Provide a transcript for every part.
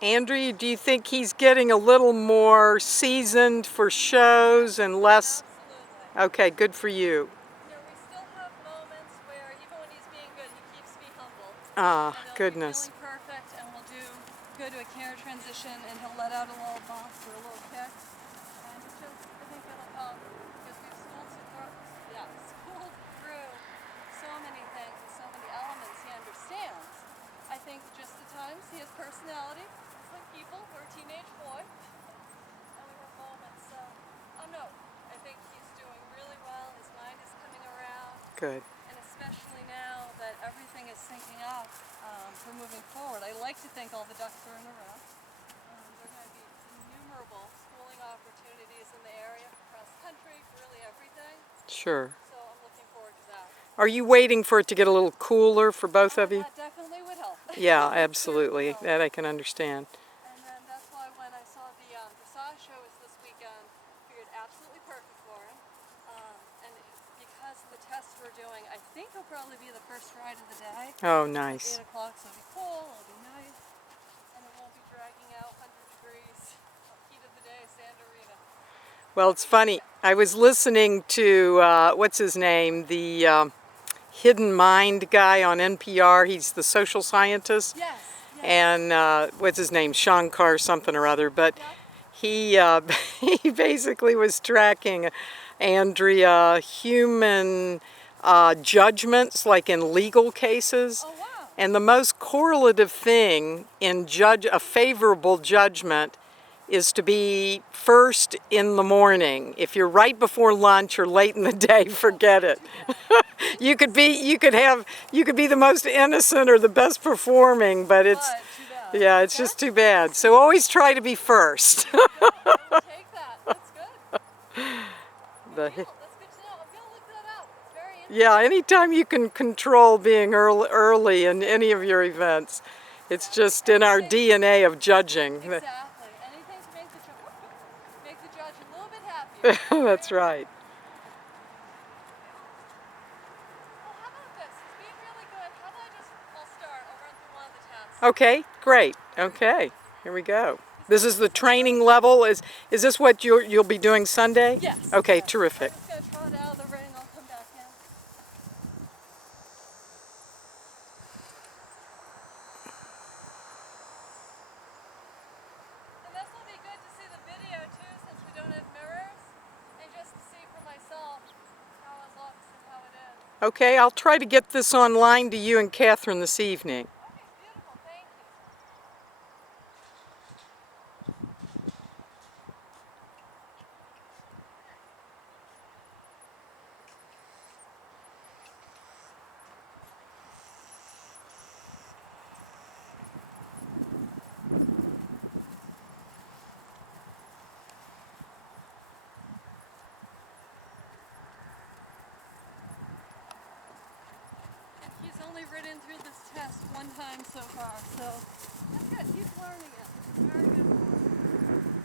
Andrew, do you think he's getting a little more seasoned for shows and less? Absolutely. Okay, good for you. You know, we still have moments where even when he's being good, he keeps me humble. Ah, And he'll be goodness. feeling perfect and we'll go to a camera transition and he'll let out a little box or a little kick. And it's just, I think it'll help because we've schooled through so many things and so many elements he understands. I think just at times he has personality. He's like people, we're a teenage boy. And we have moments. So, oh no, I think he's doing really well. His mind is coming around. Good. And especially now that everything is syncing up for moving forward. I like to think all the ducks are in a row. There are going to be innumerable schooling opportunities in the area for cross country, for really everything. Sure. So I'm looking forward to that. Are you waiting for it to get a little cooler for both of you? That definitely would help. Yeah, It absolutely. certainly will. That I can understand. And then that's why when I saw the dressage show was this weekend, I figured absolutely perfect for him. And because the tests we're doing, I think it'll probably be the first ride of the day. Oh, It's nice. like 8 o'clock, so it'll be cool, it'll be nice, and it won't be dragging out 100 degrees. Heat of the day, Sand Arena. Well, it's funny. I was listening to, what's his name? The Hidden Mind guy on NPR. He's the social scientist. Yes, yes. And what's his name? Shankar something or other. But Yep. he, he basically was tracking Andrea human judgments, like in legal cases. Oh, wow. And the most correlative thing in a favorable judgment is to be first in the morning. If you're right before lunch or late in the day, forget it. you could be the most innocent or the best performing, but it's Too bad. yeah, it's just too bad. So always try to be first. I will take that. That's good. The- That's good to know. I'm going to look that up. It's very interesting. yeah, anytime you can control being early in any of your events, it's just in our DNA of judging. Exactly. Anything to make the judge a little bit happier. That's right. Well, how about this? He's being really good. How about I'll start. I'll run through one of the tests. Okay, great. Okay, here we go. This is the training level. Is this what you'll be doing Sunday? Yes. Okay, Yes. terrific. I'm just going to trot out of the ring. I'll come back in. And this will be good to see the video too, since we don't have mirrors, and just to see for myself how it looks and how it is. Okay, I'll try to get this online to you and Catherine this evening. Okay, beautiful. Thank you. And he's only ridden through this test one time so far, so that's good. He's learning it. Very good.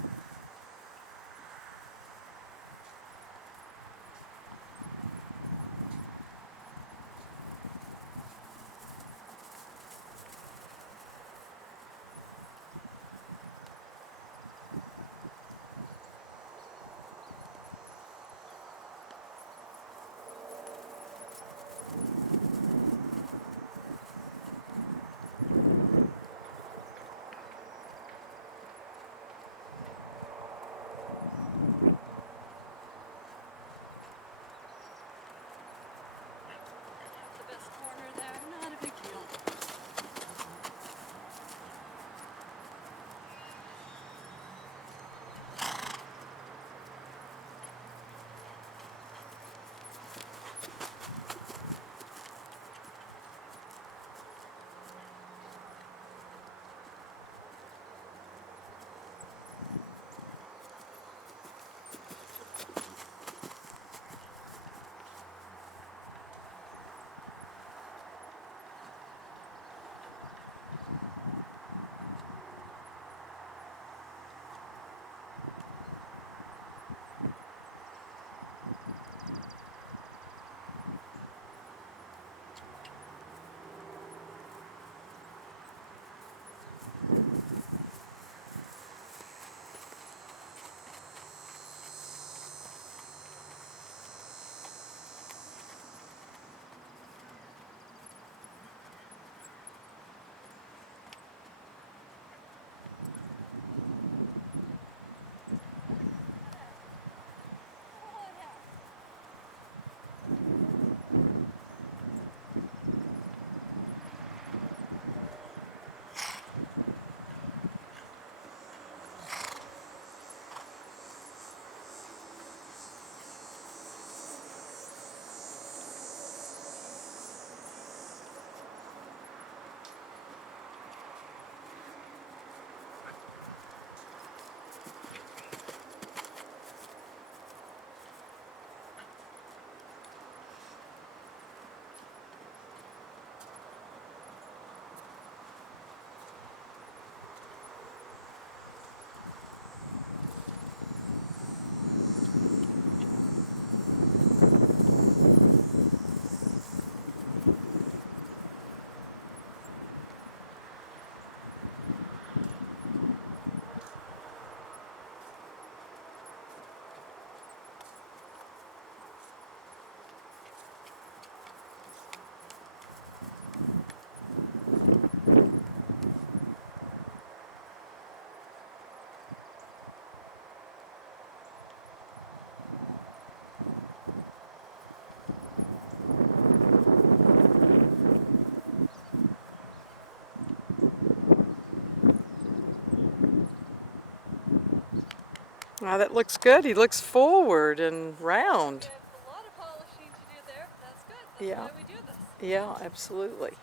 Wow, that looks good. He looks forward and round. We have a lot of polishing to do there, but that's good. That's Yeah. why we do this. Yeah, absolutely. So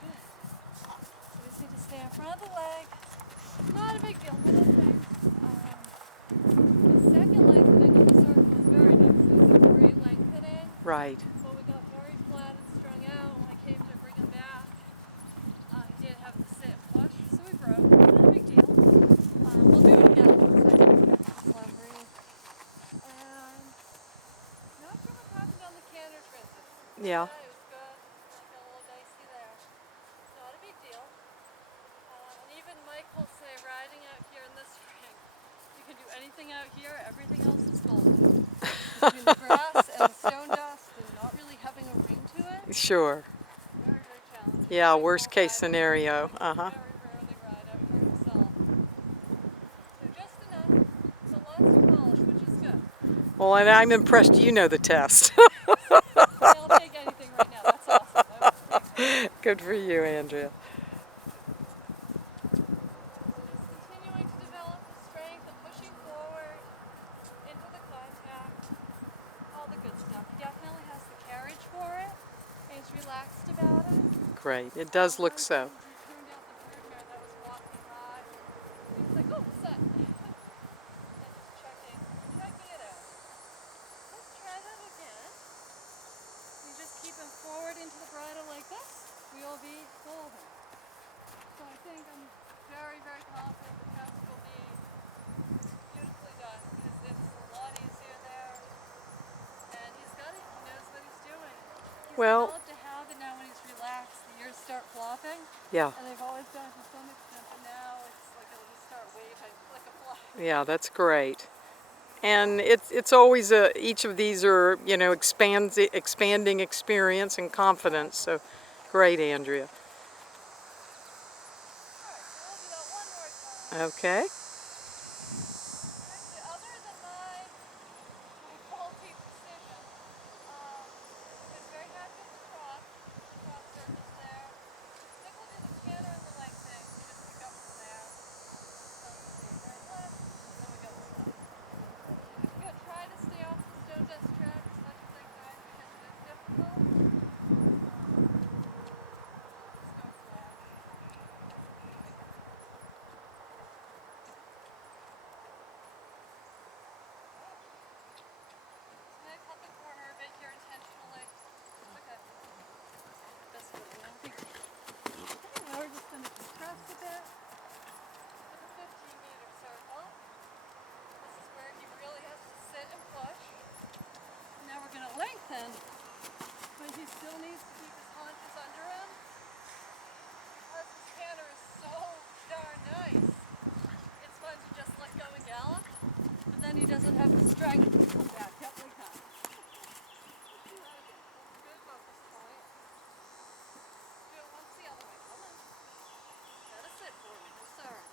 we just need to stay in front of the leg. Not a big deal, little things. The second lengthening of the circle is very nice. It was a great lengthening, Right. but we got very flat and strung out when I came to bring him back. He did have to sit and push, so we broke. Not a big deal. We'll do it again in a second here. Just let him breathe. And not sure what happened on the canter transition. Yeah. It was good. It got a little dicey there. Not a big deal. And even Mike will say, riding out here in this ring, you can do anything out here, everything else is golden. Between the grass and the stone dust and not really having a ring to it, Sure. very, very challenging. Yeah, Mike worst won't case ride out scenario. here. He Uh-huh. very rarely ride out here himself. So just enough. So lots to polish, which is good. Well, and I'm impressed you know the test. I'll take anything right now. That's awesome. That was pretty good. Good for you, Andrea. Just continuing to develop the strength and pushing forward into the contact. All the good stuff. He definitely has the carriage for it. And he's relaxed about it. Great. It does look One so. time he turned out the broodmare that was walking by. He was like, oh, what's that? And just checking it out. Let's try that again. You just keep him forward into the bridle like this. We will be golden. So I think I'm very, very confident the test will be beautifully done because it's a lot easier there. And he's got it. He knows what he's doing. He's Well, developed a habit now when he's relaxed. The ears start flopping. yeah. And they've always done it to some extent, but now it's like it'll just start waving like a flag. Yeah, that's great. And it's always each of these are, you know, expanding experience and confidence. So great, Andrea. Alright, so we'll do that one more time. Okay. Actually, other than my faulty precision, I was very happy with the cross surface there. I think we'll do the canter and the lengthening and just pick up from there. So let's see, right left, and then we go this way. I'm going to try to stay off the stone dust track as much as I can because it is difficult. Let's go for that. So I cut the corner a bit here intentionally. Okay. This way, I think. Now we're just going to compress a bit with a 15-meter circle. This is where he really has to sit and push. Now we're going to lengthen, but he still needs to keep his haunches under him. Because his canter is so darn nice, it's fun to just let go and gallop, but then he doesn't have the strength to come back. Yep, like that. Let's do that again. That's a good focus point. Do it once the other way. Come on. Gotta sit for me. I'm sorry.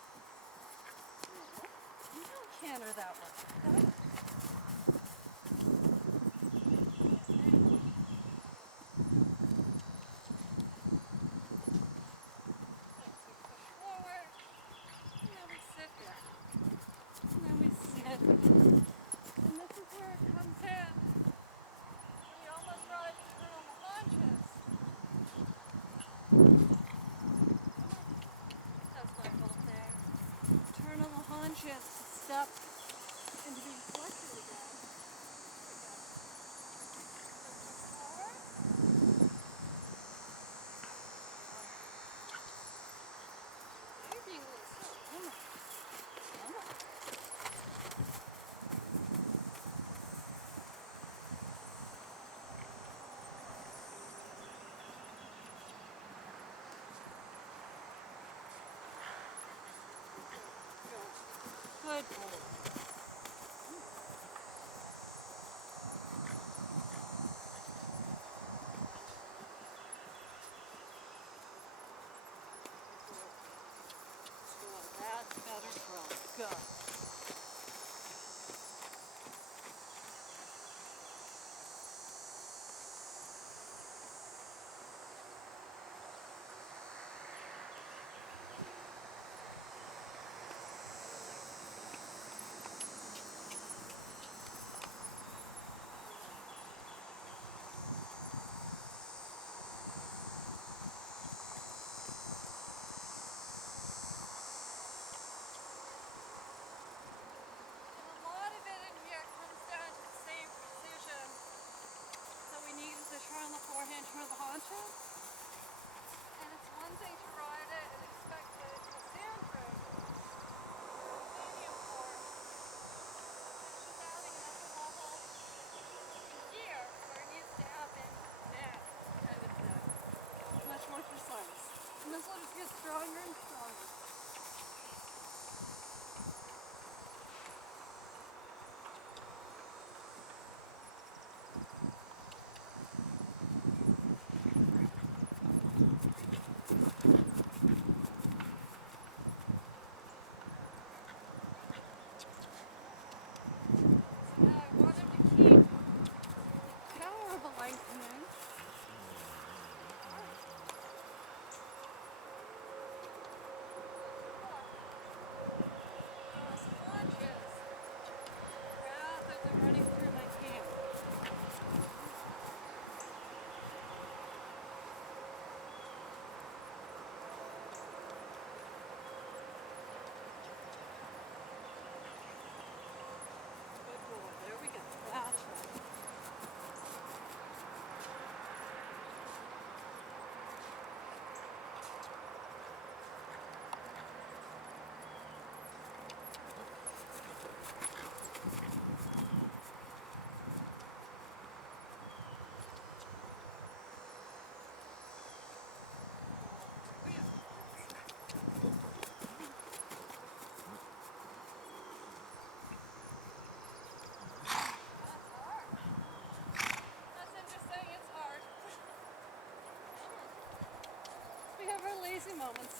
You don't canter that way. Okay? Forward, and then we sit there, and then we sit, and this is where it comes in. When you almost ride to turn on the haunches. That's my fault there. Turn on the haunches to step into being collected again. Forward. You're being a little silly. Come on. Come on. Good boy. Good. That's better from. Good. lazy moments.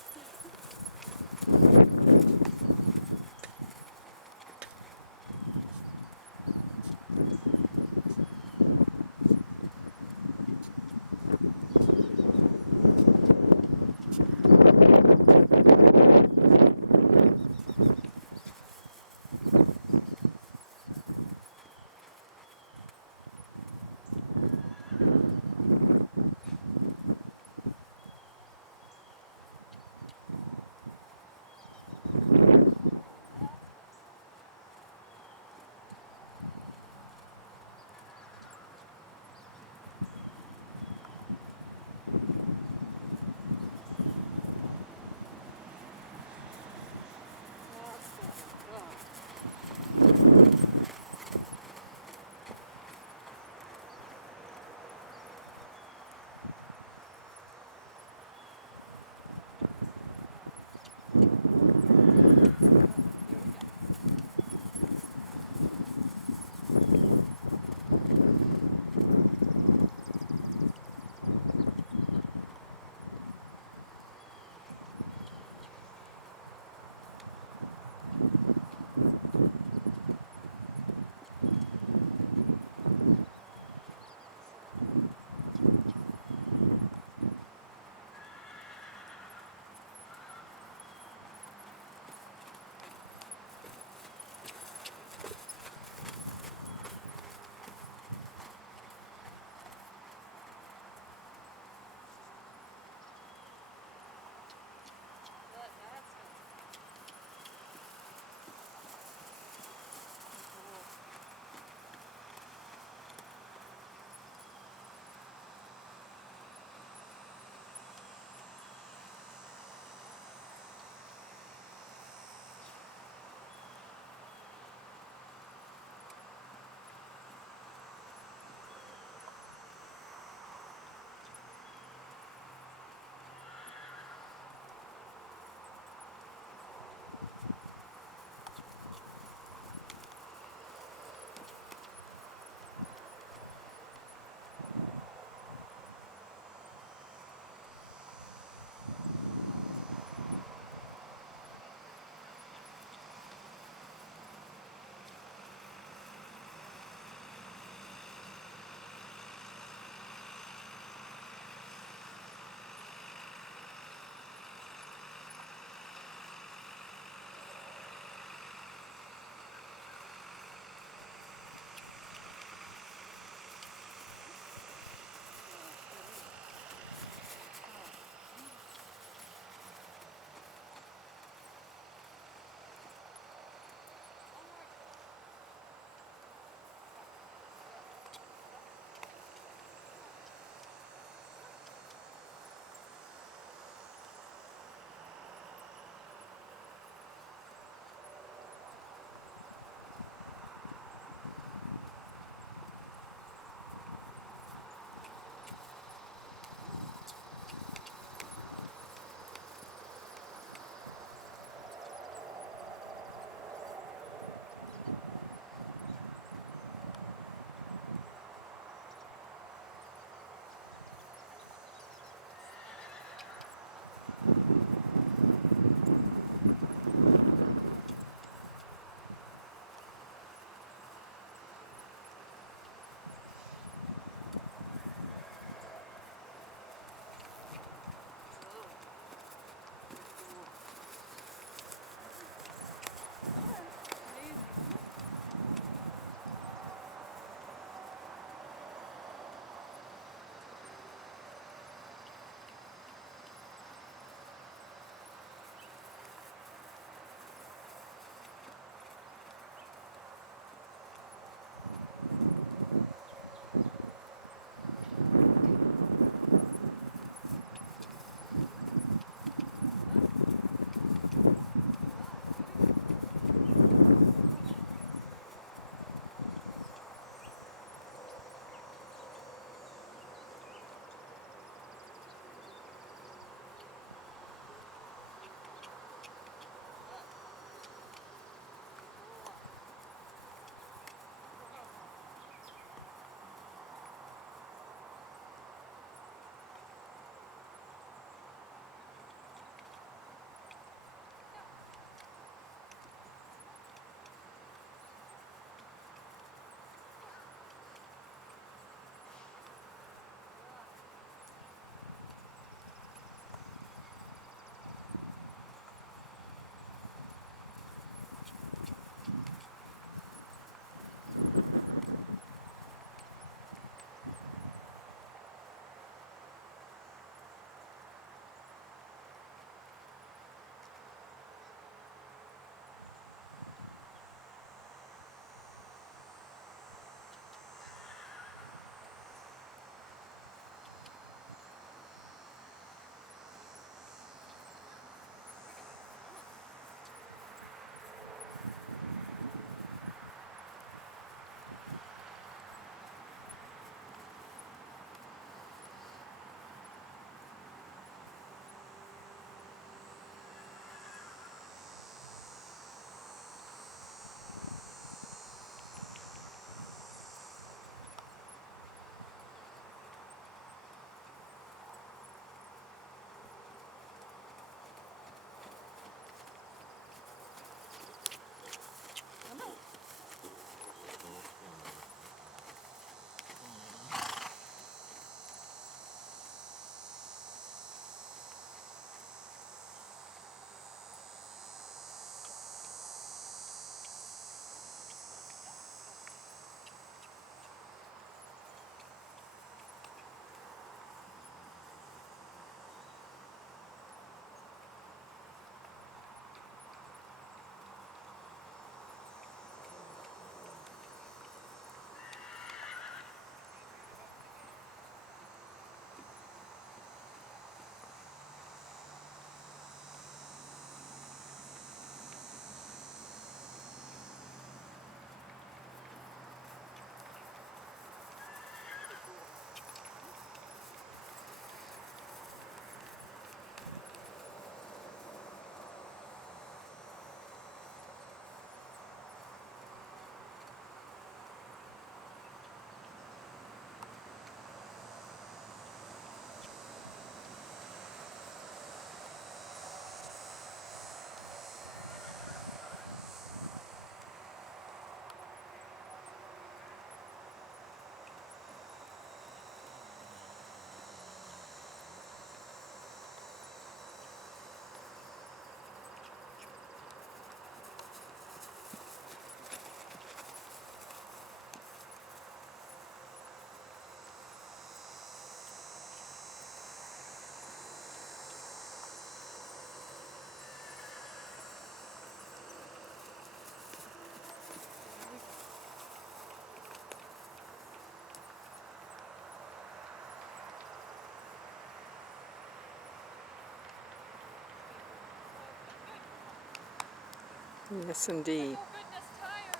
Yes, indeed. Oh goodness, tired.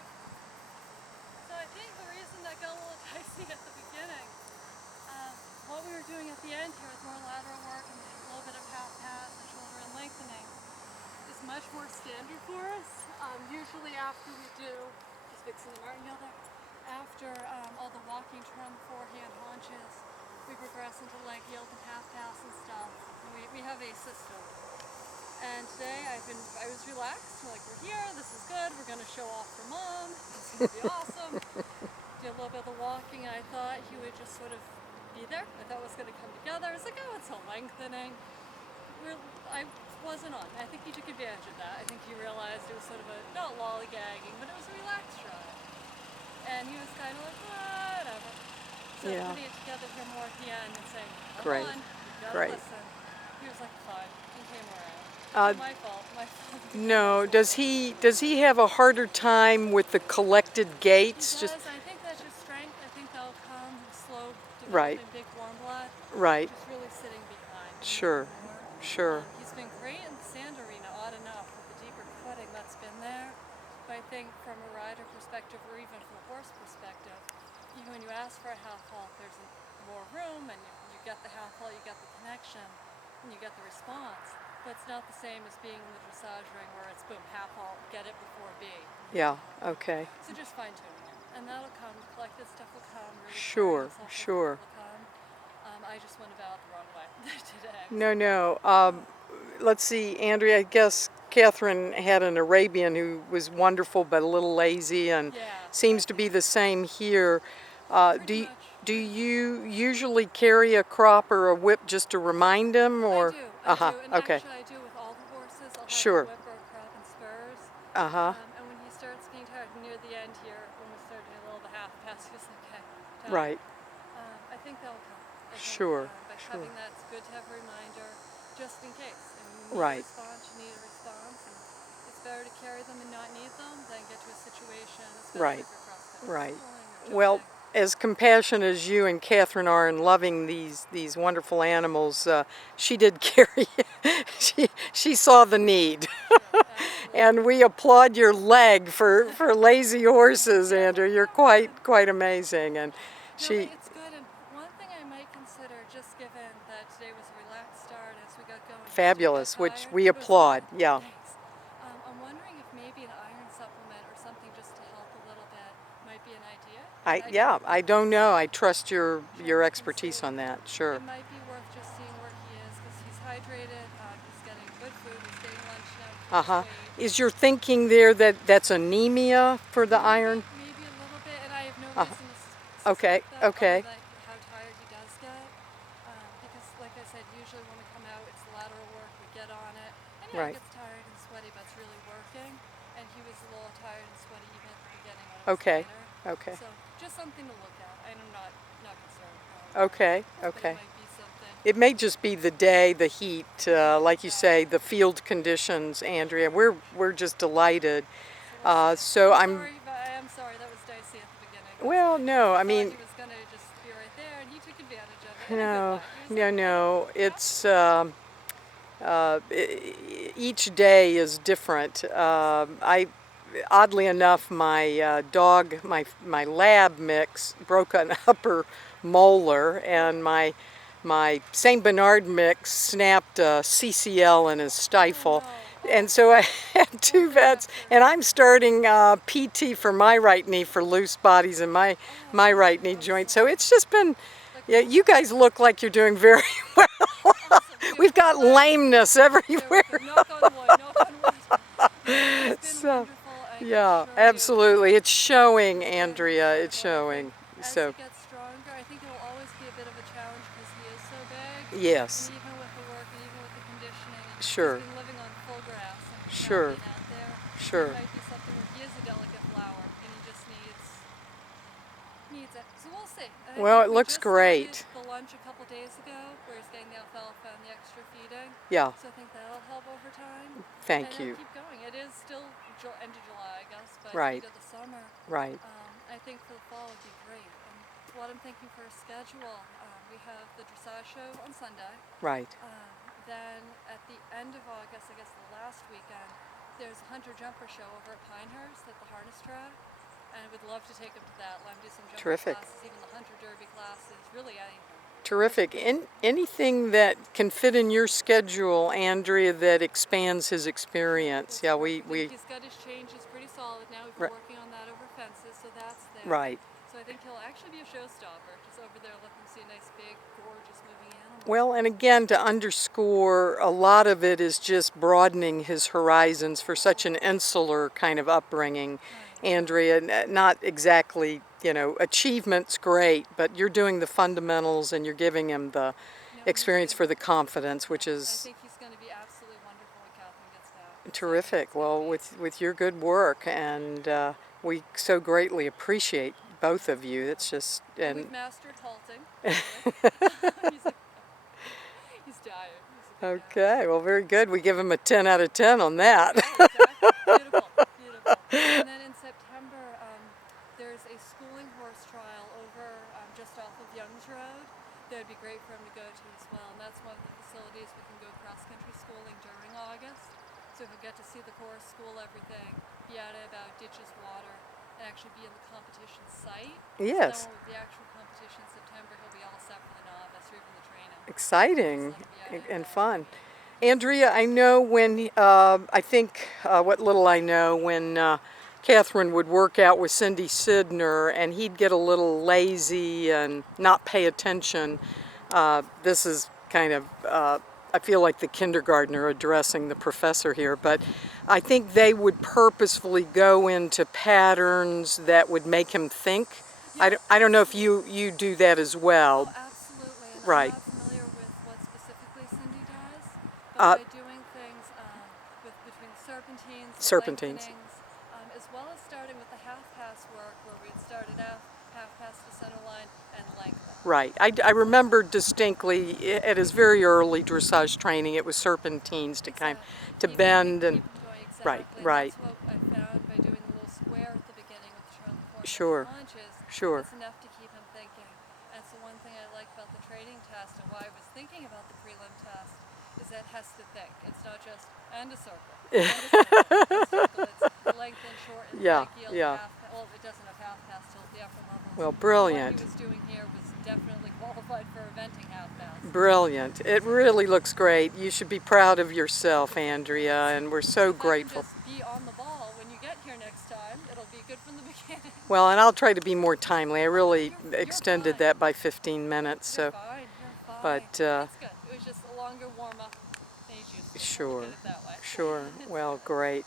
So I think the reason that got a little dicey at the beginning, what we were doing at the end here with more lateral work and a little bit of half pass and shoulder and lengthening is much more standard for us. Usually after we do, just fixing the martingale there, after all the walking, turn, forehand, haunches, we progress into leg yield and half pass and stuff. And we have a system. And today I was relaxed, like we're here, this is good, we're gonna show off for mom, it's gonna be awesome. Did a little bit of the walking and I thought he would just sort of be there. I thought it was gonna come together. I was like, oh, it's a lengthening. I wasn't on. I think he took advantage of that. I think he realized it was sort of a, not lollygagging, but it was a relaxed ride. And he was kind of like, whatever. So Yeah. putting it together here more at the end and saying, come Great. on, you gotta Great. listen. He was like, fine, and came around. Uh, My fault. No, does he have a harder time with the collected gaits? He does. I think that's just strength. I think that'll come slow, Right. developing big warm blood. Right. Just really sitting behind. Sure. More. Sure. He's been great in the sand arena, odd enough, with the deeper footing that's been there. But I think from a rider perspective, or even from a horse perspective, when you ask for a half halt, there's more room, and you get the half halt, you get the connection, and you get the response. But it's not the same as being in the dressage ring where it's boom, half halt, get it before B. Yeah. Okay. So just fine tuning it, and that'll come. Collected stuff will come. Really Sure. Sure. will come. I just went about it the wrong way today. No. Let's see, Andrea. I guess Catherine had an Arabian who was wonderful but a little lazy, and Yeah. seems to be the same here. Pretty much. Do you usually carry a crop or a whip just to remind him, or? I do. Uh-huh. And Okay. actually I do with all the horses. I'll have Sure. a whip or a crop and spurs. Uh-huh. And when he starts getting tired near the end here, when we start doing a little of the half pass, he's like, okay, tired. Right. I think that'll come. I think, Sure. By Sure. having that, it's good to have a reminder, just in case. I mean, you need Right. a response, you need a response, and it's better to carry them and not need them than get to a situation, especially Right. if you're cross-country Right. schooling or Well, jumping. as compassionate as you and Catherine are in loving these wonderful animals, she did carry. she saw the need, Sure, absolutely. and we applaud your leg for lazy horses, Andrew. You're quite amazing, and No, she. it's good. And one thing I might consider, just given that today was a relaxed start as we got going. Fabulous, got which tired, we it was applaud. good. Yeah. Thanks. I'm wondering if maybe an iron supplement or something just to help a little bit might be an idea. I don't know. I trust your Sure, expertise on that. Sure. It might be worth just seeing where he is because he's hydrated. He's getting good food. He's getting lunch now. Uh-huh. Weight. Is your thinking there that that's anemia for the iron? Maybe a little bit, and I have no Uh-huh. reason to suspect Okay, that, okay. other than how tired he does get. Because, like I said, usually when we come out, it's lateral work. We get on it, and yeah, Right. it gets tired and sweaty, but it's really working. And he was a little tired and sweaty even at the beginning when it was Okay, later. okay. So just something to look at. And I'm not concerned. Okay, But okay. it might be something. It may just be the day, the heat, like you say, the field conditions, Andrea. We're just delighted. So I'm. Sorry, but I am sorry. That was dicey at the beginning. Well, no, I mean, He was gonna just be right there, and he took advantage of it. in a good no, way. He was like, no. It's each day is different. Oddly enough, my dog, my lab mix broke an upper molar, and my Saint Bernard mix snapped a CCL in his stifle. And so I had two vets, and I'm starting PT for my right knee for loose bodies in my right knee joint. So it's just been, yeah, you guys look like you're doing very well. We've got lameness everywhere. knock on wood, knock on wood. It's been wonderful. I can Yeah, assure you. absolutely. It's showing, Andrea. It's showing. As So, he gets stronger, I think it'll always be a bit of a challenge because he is so big. yes, And even with the work and even with the conditioning, and Sure. he's been living on full grass and he's Sure. not being out there. Sure. It might be something where he is a delicate flower and he just needs it. So we'll see. And I Well, think it we looks just great. started the lunch a couple days ago where he's getting the alfalfa and the extra feeding. yeah, So I think that'll help over time. thank and you. Keep going. It is still end of July, I guess, but Right. into the summer. Right. I think for the fall would be great. And what I'm thinking for a schedule, we have the dressage show on Sunday. Right. Then at the end of August, I guess the last weekend, there's a hunter jumper show over at Pinehurst at the harness track, and I would love to take them to that. Let them do some jumper Terrific. classes, even the hunter derby classes, really anything. Terrific. Anything that can fit in your schedule, Andrea, that expands his experience. Yeah, we He's got his change. He's pretty solid now. We've been working on that over fences, so that's there. right. So I think he'll actually be a showstopper. Just over there, let them see a nice, big, gorgeous moving animal. Well, and again, to underscore, a lot of it is just broadening his horizons for such an insular kind of upbringing. Andrea, not exactly, achievement's great, but you're doing the fundamentals and you're giving him the experience for the confidence, which I is think he's going to be absolutely wonderful when Catherine gets back. terrific. Well, with your good work, and we so greatly appreciate both of you. It's just, and We've mastered halting. he's tired. He's a big okay, well, very good. We give him a 10 out of 10 on that. Beautiful, beautiful. And then in September, there's a schooling horse trial over just off of Youngs Road. That would be great for him to go to as well. And that's one of the facilities we can go cross-country schooling during August. So he'll get to see the course, school everything, be out about ditches, water, and actually be in the competition site. Yes. So then with the actual competition in September, he'll be all set for the novice or even the training. Exciting and fun. Andrea, I know when, I think what little I know, when Catherine would work out with Cindy Sidner and he'd get a little lazy and not pay attention, this is kind of, I feel like the kindergartner addressing the professor here, but I think they would purposefully go into patterns that would make him think. Yes. I don't know if you do that as well. Oh, absolutely. And Right. I'm not familiar with what specifically Cindy does, but by doing things between serpentines, and Serpentines. lengthenings, as well as starting with the half-pass work where we'd started out half-pass the center line and lengthen. Right. I remember distinctly at his very early dressage training, it was serpentines to to bend and Keep him going, exactly. right, And right. that's what I found by doing the little square at the beginning with the trailing force Sure. launches. Sure. It's enough to keep him thinking. And so one thing I like about the training test and why I was thinking about the prelim test is that it has to think. It's not just and a circle. And a circle, and a circle. It's length and short and Yeah, high yield, yeah. well, it doesn't have half pass till the upper levels. Well, What brilliant. he was doing here was definitely qualified for eventing half pass. Brilliant. It really looks great. You should be proud of yourself, Andrea, and we're so grateful. If I can just be on the ball when you get here next time, it'll be good from the beginning. Well, and I'll try to be more timely. I really You're extended fine. that by 15 minutes. You're So, fine, you're fine. but That's good. It was just a longer warm-up than you used to. sure, Look at it that way. sure. Well, great.